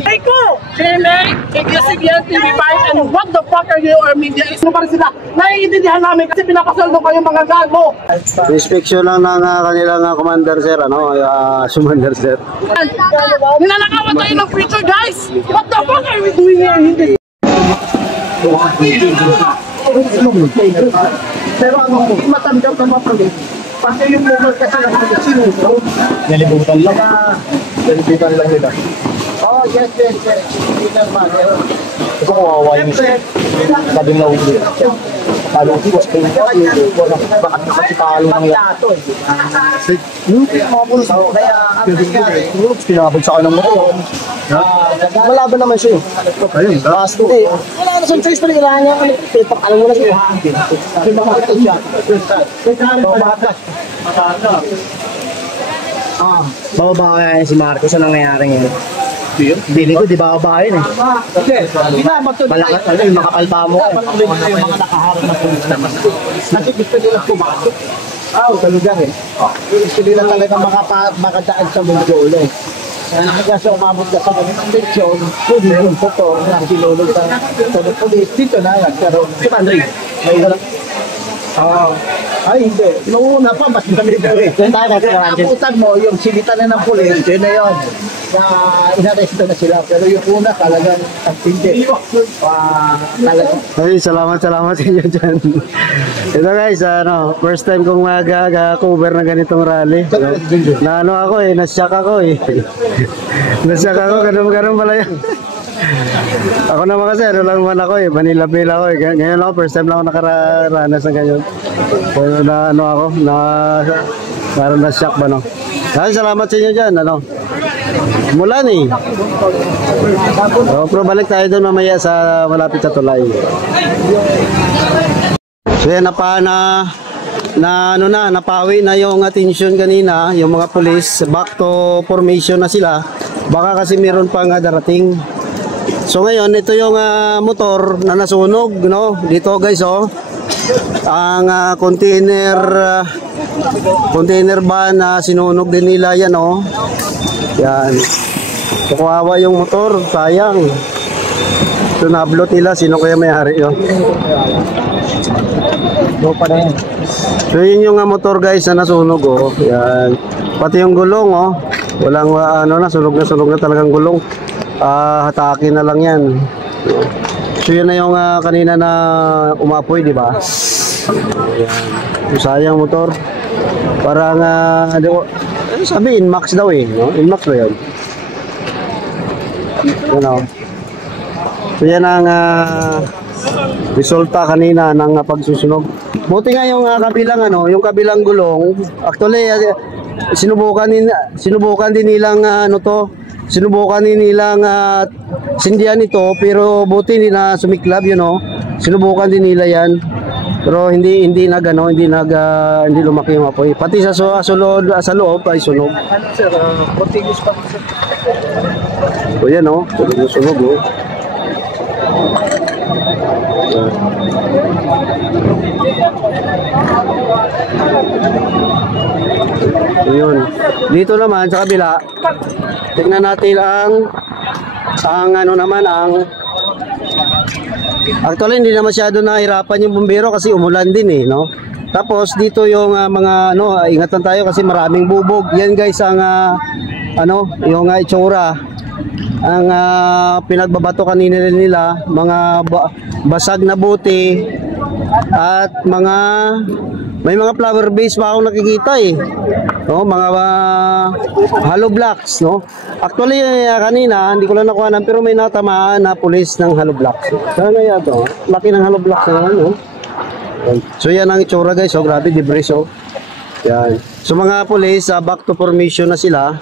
Eko! GMA, ABS-CBN, TV5, and what the fuck are you or media? Ano pa rin sila? Naiintindihan namin kasi pinapasweldo kayo mga gago! Inspection lang ng kanilang commander sir, ano? Commander sir. Nilalakawan tayo ng future, guys! What the fuck are we doing here? Hindi. Pero ano, matanggap na mapalit. Pati yung moment kasi ng sinuso. Nalibutan lang. Nalibutan lang nila. Oh, yes. Hindi naman. Gusto ko kawawa yung sabi na ulit. Talo ko was kayo wala bakit kasi talo ng mga pulis kaya pinabag sa akin ng motor. Malaban naman siya. Ayun, last day. Wala na sa choice pa rin kailangan niya. Alam mo na siya. Kasi bakit siya? Bababa kaya si Marcos ang nangyayaring yun. Bili ko, di ba ba yun eh? Malakas, yung makapalpa mo eh. Yung mga nakaharap na pulis naman. Kasi gusto nila pumasok. Talaga eh. Gusto nila talaga makadaan sa mundo ulit. Kasi umabot ka sa mga convention, meron po ito na sinulog sa pulis. Dito na nagkaroon. Si Pandri, may ito lang. Ay, hindi. Noong una pa, mas kami gawin. Nakutan mo, yung silita na ng pulis, yun na yun. Na inaresto na sila. Pero yung una, talagang hindi. Ay, salamat sa inyo dyan. Ito guys, first time kong mag-cover ng ganitong rally. Na ako eh, nasyak ako eh. Nasyak ako, ganun pala yan. Ako naman kasi, lang man ako eh, Manila Bay ako eh. Ngayon ako, first time lang ako nakaranas ng ganyan. Pero parang na-shock ba no? Ay, salamat sa inyo dyan, Mulan eh. Pero balik tayo doon mamaya sa malapit sa tulay. So yan, napawi na yung attention kanina, yung mga police, back to formation na sila. Baka kasi meron pang darating. So ngayon, ito yung motor na nasunog, no? Dito guys, ang container van na sinunog din nila yan, yan. So, kawawa yung motor, sayang. So nablot nila, sino kaya may-ari yun? So yun yung motor guys na nasunog, yan. Pati yung gulong, walang sunog na talagang gulong. Hatake na lang yan. So yun na yung kanina na umapoy, di ba? Sayang motor. Parang sabi Inmax daw eh, no? Inmax ba yun? So yan ang resulta kanina ng pagsusunog. Buti nga yung kabilang gulong, actually sinubukan din nilang sinubukan din nilang sindihan ito, pero buti nila sumiklab sinubukan din nila yan, pero hindi lumaki yung apoy, pati sa loob ay sunog. So yan sunog. Ayun. Dito naman sa kabila, tingnan natin actually hindi na masyado nahirapan yung bumbero kasi umulan din eh, no? Tapos dito yung ingatan tayo kasi maraming bubog. Yan guys ang yung itsura. Ang pinagbabato kanina nila, mga basag na buti at may mga flower base pa akong nakikita eh. Mga hollow blocks, no? Actually kanina hindi ko lang nakuha pero may natamaan na pulis ng hollow blocks. Sana yan to. Laki ng hollow blocks na no? So yan ang itsura guys, grabe debris Yan. So mga pulis, back to formation na sila.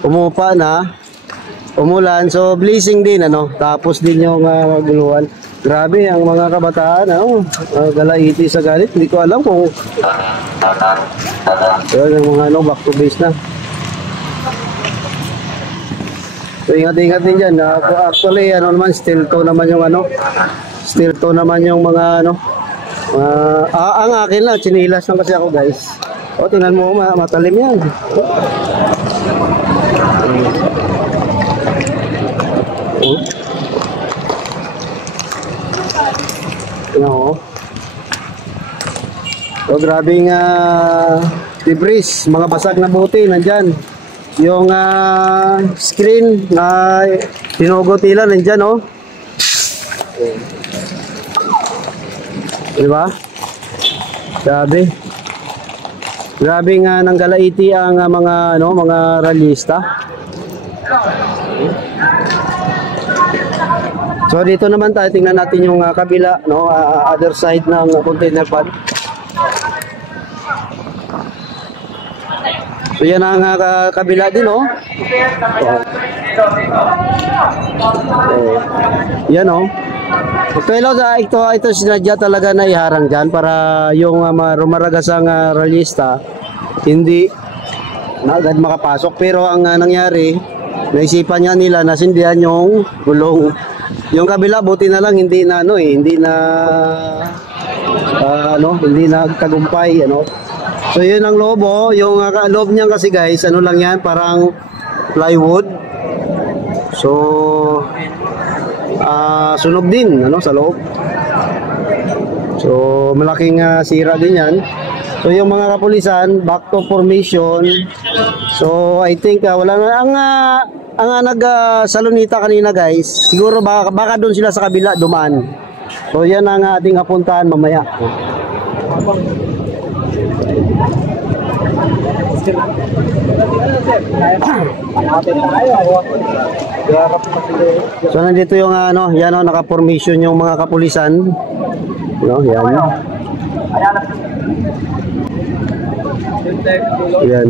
Umupa na. Umulan, so blessing din tapos din yung guluhan. Grabe ang mga kabataan, galaiti sa galit. Hindi ko alam kung yung mga back to base na. So ingat-ingat din dyan. Actually steel toe naman yung mga ang akin lang, chinilas lang kasi ako guys. Tingnan mo, matalim yan. No. So grabing debris, mga basag na buti nandyan. Yung screen na tinugot nila nandyan, oh. Diba? Grabe. Grabe nga nanggalaiti ang mga rallyista. So dito naman tayo, tingnan natin yung kabila, no, other side ng container pad. So yan ang kabila din, oh. Yan, oh. Pero ito sinadya talaga na iharang dyan para yung rumaragasang rallyista hindi na agad makapasok. Pero ang nangyari, naisipan niya nila na sindihan yung gulong. Yung kabila buti na lang hindi na hindi na tagumpay, ano. So yun ang loob, oh. Yung loob niya kasi guys, ano lang yan, parang plywood. So sunog din, ano, sa loob. So malaking sira din yan. So yung mga kapulisan back to formation. So I think wala na ang nag-salonita kanina guys. Siguro baka doon sila sa kabila dumaan. So yan ang ating apuntahan mamaya. So nandito yung yan, naka-formation yung mga kapulisan. No, yan. Yan.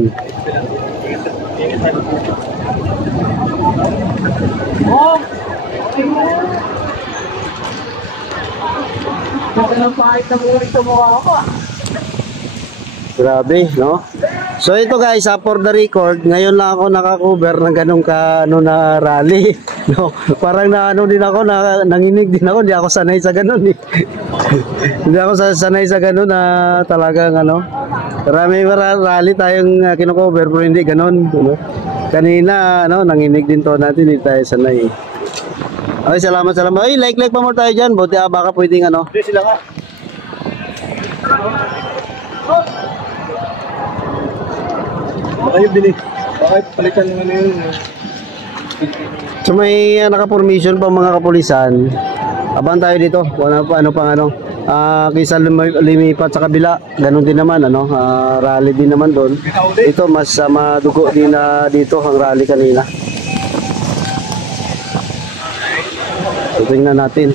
Grabe, no? So ito guys, for the record, ngayon lang ako naka-cover ng ganung na rally, no? Parang din ako, nanginig din ako, hindi ako sanay sa ganun eh. Hindi ako sanay sa ganun na talagang marami rally tayong kino-cover pero hindi ganun, no? Kanina nanginig din to natin, hindi tayo sanay. Okay, salamat. Ay, like pa mo tayo diyan, buti baka pwedeng Hindi sila nga. Ayun din eh. Bakit palitan ng yun? So may naka-formation pa mga kapulisan. Abang tayo dito. Kaysa lumipat sa kabila, ganun din naman rally din naman doon. Ito mas madugo din dito ang rally kanina. So tingnan natin.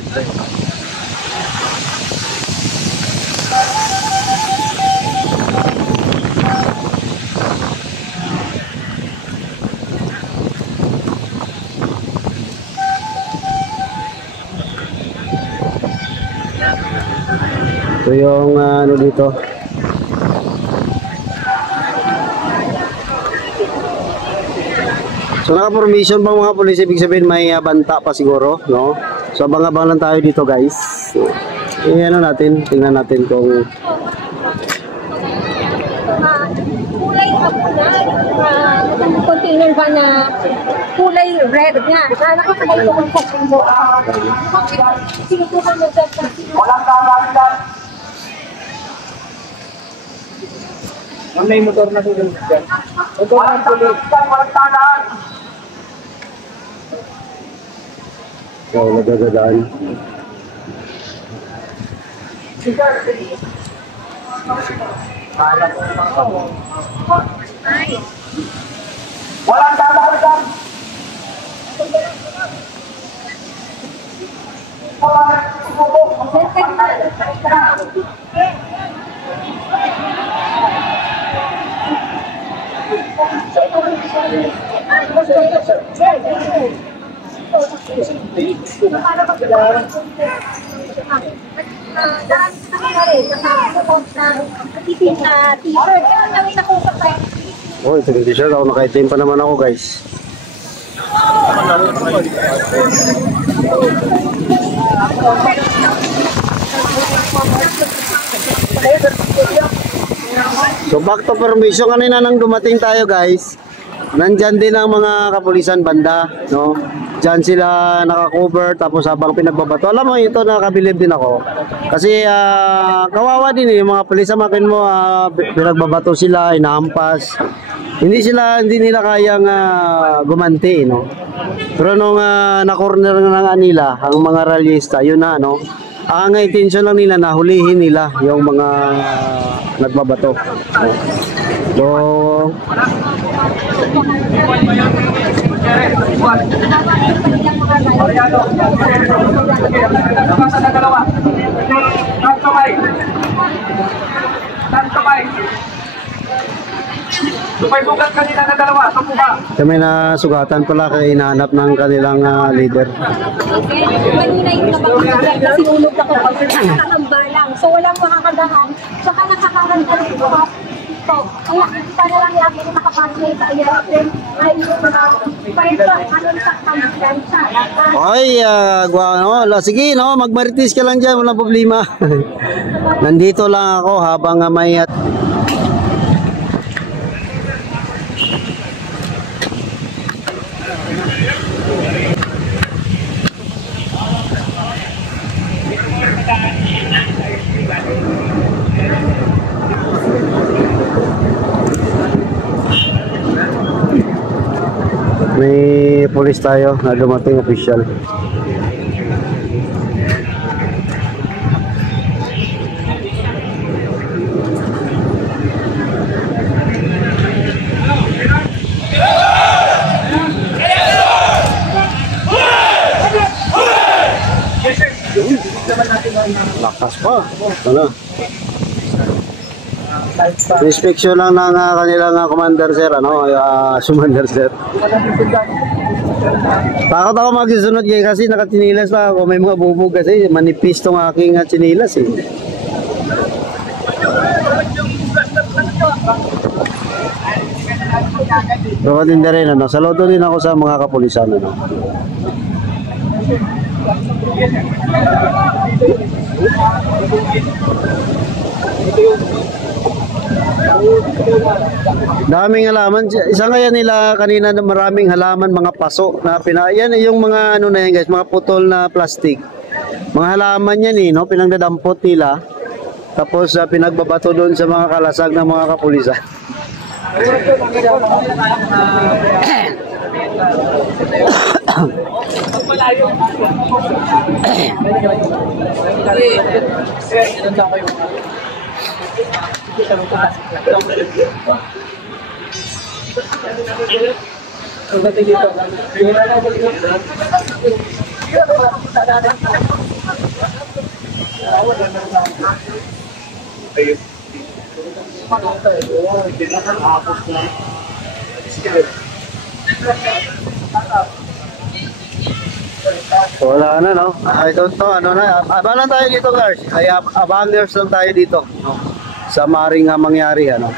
So yung dito. So naka-formation pa mga pulis, ibig sabihin may banta pa siguro, no? So abang-abang lang tayo dito guys. So, natin, tingnan natin kung kulay container ba na kulay red nga. Nakakagay ko ang container. Sinutukan mo dyan. Walang kakakitan. May motor na doon dyan. Motor na tuloy. so nagdadaan. Walang kakakitan. Oh, ito yung t-shirt ako, nakaitim pa naman ako guys. So back to formation kanina nang dumating tayo guys. nandyan din ang mga kapulisan banda, no? Diyan sila naka-cover tapos habang pinagbabato. Alam mo, ito nakabilib din ako. Kasi kawawa din yung mga pulis. Amakin mo, pinagbabato sila, inahampas. Hindi nila kayang gumanti, no? Pero nung na-corner na nga nila, ang mga rallyista, yun na, no? Ang intention lang nila na hulihin nila yung mga nagbabato. So, May bugat kanina na dalawa, ito po ba? kami na sugatan pala kay hinahanap ng kanilang leader. Kanina yung napag-iwan, sinulog ako nakakamba lang. So walang makakagahan, saka nakakaganda rin ito. So, kaya para lang lagi na nakapasok sa ayan. Ay, Ay, sige, no, magmaritis ka lang dyan, walang problema. Nandito lang ako habang may pulis tayo na dumating official. Lakas pa. Ano? Inspection lang ng kanilang commander sir, ano? Commander sir. Takot ako magsunod kasi nakatinilas pa ako. May mga bubog kasi manipis tong aking chinilas eh. Pero din rin, ano? Saludo din ako sa mga kapulisan, ano? Daming halaman. Isa kaya nila kanina na maraming halaman, mga paso na yan yung mga ano na yan guys, mga putol na plastic. Mga halaman yan eh, no? Pinagdadampot nila. Tapos pinagbabato doon sa mga kalasag ng mga kapulisan. Wala na, no? I don't know, ano na. Abangan tayo dito, guys. Ay, abangers lang tayo dito, no? Sa maring mangyari, ano?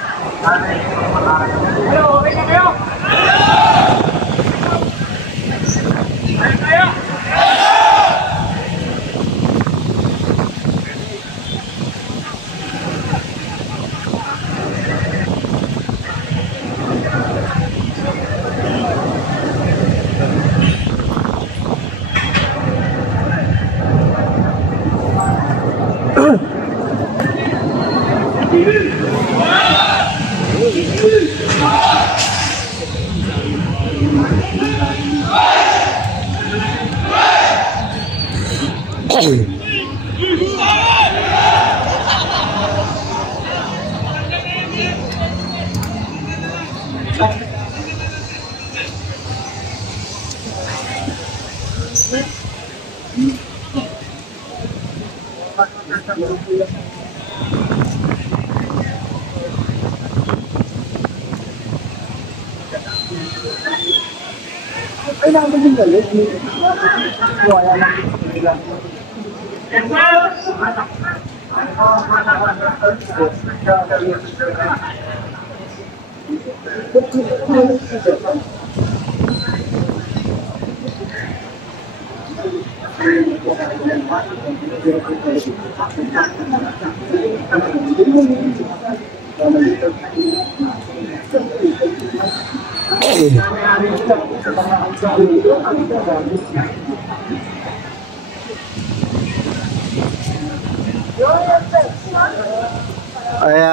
Kaya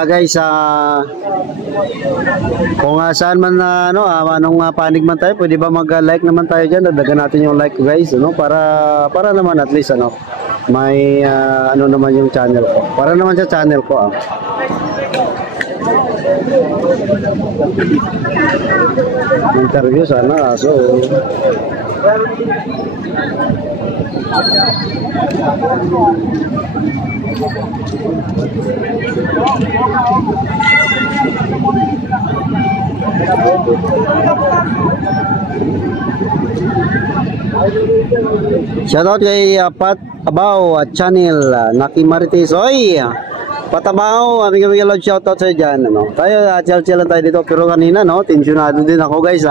guys, kung saan man anong panig man tayo, pwede ba mag-like naman tayo diyan? Dagdagan natin yung like guys, para naman at least may naman yung channel ko. Para naman sa channel ko. Interview sana so shoutout kay Pat Abaw at channel Naki Marites. Oy! Patabaw, aming love shoutout sa dyan. Tayo, chill lang tayo dito. Pero kanina, tensionado din ako guys.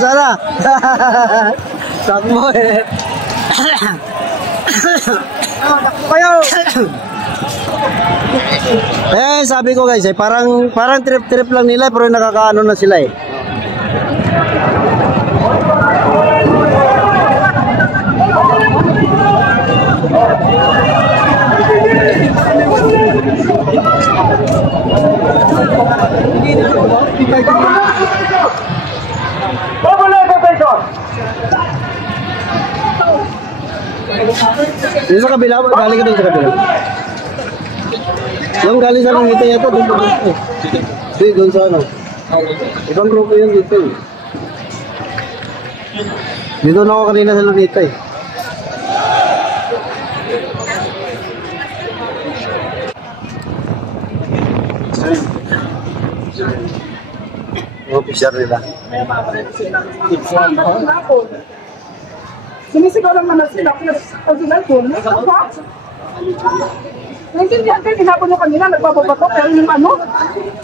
Sana. Takbo eh. Sabi ko guys, parang trip lang nila pero nakakaano na sila eh. Dito sa kabila, galing ka dun sa kabila. Yung galing sa Langita yata, doon sa ibang grupo yun dito eh. Dito na ako kanina sa Langita eh. Officer nila. Sumisigaw lang naman sila. Personal ko. Naintindihan kayo, hinapon nyo kanina, nagbababato. Pero yung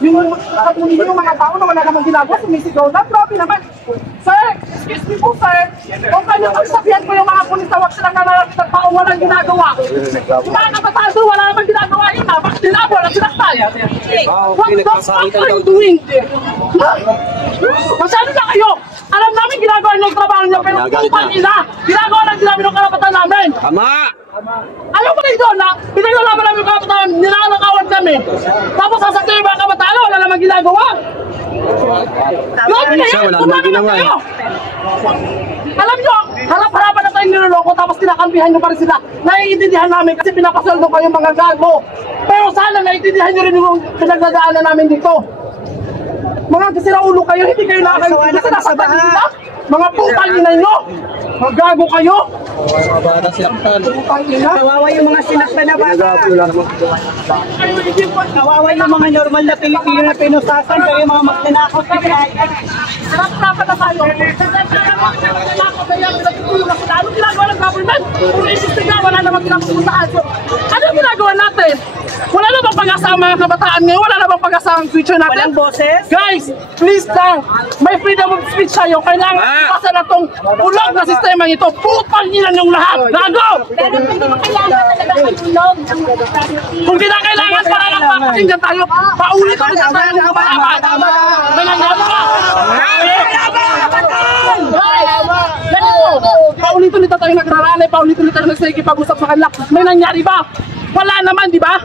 yung kapunin yung mga tao na wala namang ginagawa, sumisigaw na. Grabe naman. Sir, excuse me po, sir. Kung kanyang pagsabihan ko yung mga pulis na wag silang nanarapit at tao walang ginagawa. Yung mga kabataan doon, wala namang ginagawa yun na. Bakit dinabo, walang sinaktan? What the fuck are you doing there? Masyado na kayo. Alam namin ginagawa niyo yung trabaho niyo, pero kupal nila. Ginagawa lang namin yung karapatan namin. Tama! Ayaw ko na ito na pinaglalaban namin yung kabataan, nilalakawan kami. Tapos sasakyan yung mga kabataan, wala namang ginagawa. Grabe na yan, kumana na kayo. Alam nyo, harap-harapan na tayong niloloko tapos kinakampihan nyo pa rin sila. Naiintindihan namin kasi pinapasweldo kayo mga gago. Pero sana naiintindihan nyo rin yung pinagdadaanan namin dito. Mga kasiraulo kayo, hindi kayo nakakaintindi kasi nasa bahay sila. Mga putang ina nyo! Mga gago kayo! Kawawa yung mga sinaktan na bata. Kawawa yung mga normal na Pilipino na pinusasan, kayo yung mga magnanakaw sa kaya. Harap-harapan na tayo. Anong ginagawa ng government? Kung isisig na, wala namang ginagawa. Anong ginagawa natin? Wala namang pag-asa ang mga kabataan ngayon, wala namang pag-asa ang future natin. Walang boses? Guys, please lang, may freedom of speech tayo. Kailangan ipasa na itong ulog na sistema ito. Putang nilang yung lahat. Gago! Pero hindi mo kailangan talaga matulog ng mga priority. Kung kinakailangan para lang pakinggan tayo, paulit-ulit na tayo ng kapalaban. Nangyayari ka! Paulit-ulit na tayo nagraralay, paulit-ulit tayo nagsikipag-usap sa kanila. May nangyari ba? Wala naman, di ba?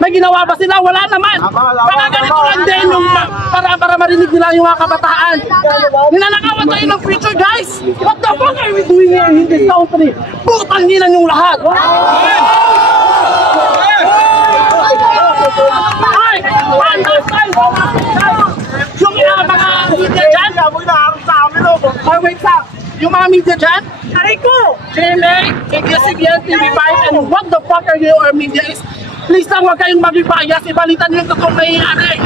May ginawa ba sila? Wala naman. Baka ganito lang din yung para marinig nila yung mga kabataan. Ninanakawan tayo ng future, guys. What the fuck are we doing here in this country? Putang nilang yung lahat. Ay! Yung mga media dyan, ay wait lang, yung mga media dyan, aray ko! GMA, ABS-CBN, TV5, and what the fuck are you or media is? Please lang, huwag kayong mag-bias, ibalitan nyo yung totoong nangyayari.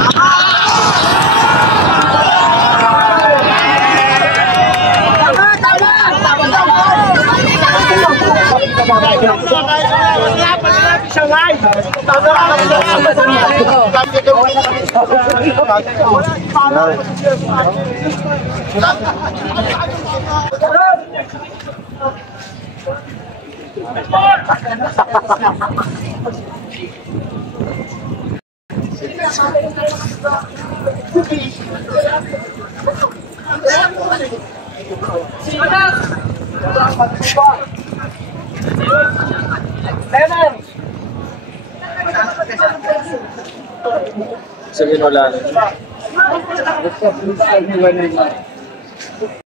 Sabihin wala.